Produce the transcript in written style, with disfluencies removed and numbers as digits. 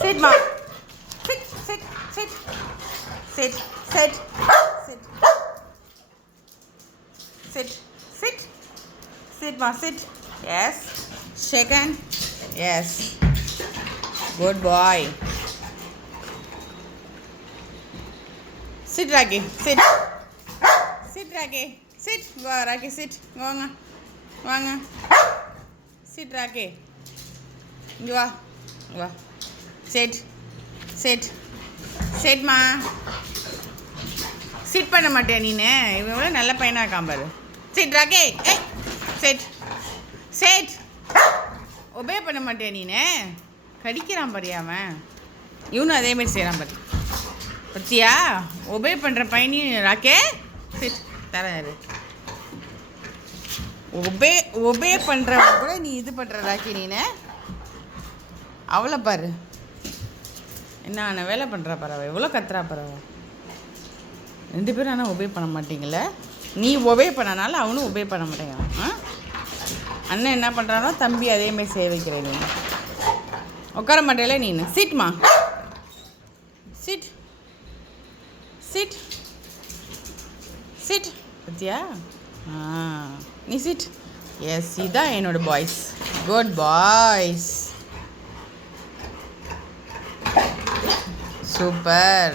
Sit, mom. Sit, sit, sit. Sit, sit, sit. Sit, sit. Sit, ma, sit. Yes. Shake hand. Yes. Good boy. Sit, Raggy. Sit. Sit, Raggy. Sit. Go, Raggy, sit. Go on. Go on. Sit, Raggy. இங்கே வா வா set set செட்மா chit பண்ண மாட்டியா நீனு இவன் எவ்வளோ நல்ல பையனாக இருக்கான் பாரு சிட் ராகே ஏய் செட் செட் ஒபே பண்ண மாட்டியா நீனு கடிக்கிறான் பாரியா அவன் இவனும் அதேமாரி செய்கிறான் பாரு பத்தியா ஒபே பண்ணுற பையனையும் ராக்கே சிட் தராரு ஒபே பண்ணுறவங்க கூட நீ இது பண்ணுற ராக்கி நீனு அவளை பாரு என்ன வேலை பண்ணுறா பரவ எவ்வளோ கத்துறா பரவ ரெண்டு பேரும் ஆனால் ஒபே பண்ண மாட்டீங்களே நீ ஒபே பண்ணனால அவனும் ஒபே பண்ண மாட்டேங்கிறான் அண்ணன் என்ன பண்ணுறானோ தம்பி அதேமாதிரி செய்ய வைக்கிறேன் நீ உட்கார மாட்டேல நீ சிட்மா சிட் சிட் சிட் பத்தியா நீ சிட் எஸ் இதுதான் என்னோடய பாய்ஸ் குட் பாய்ஸ் சூப்பர்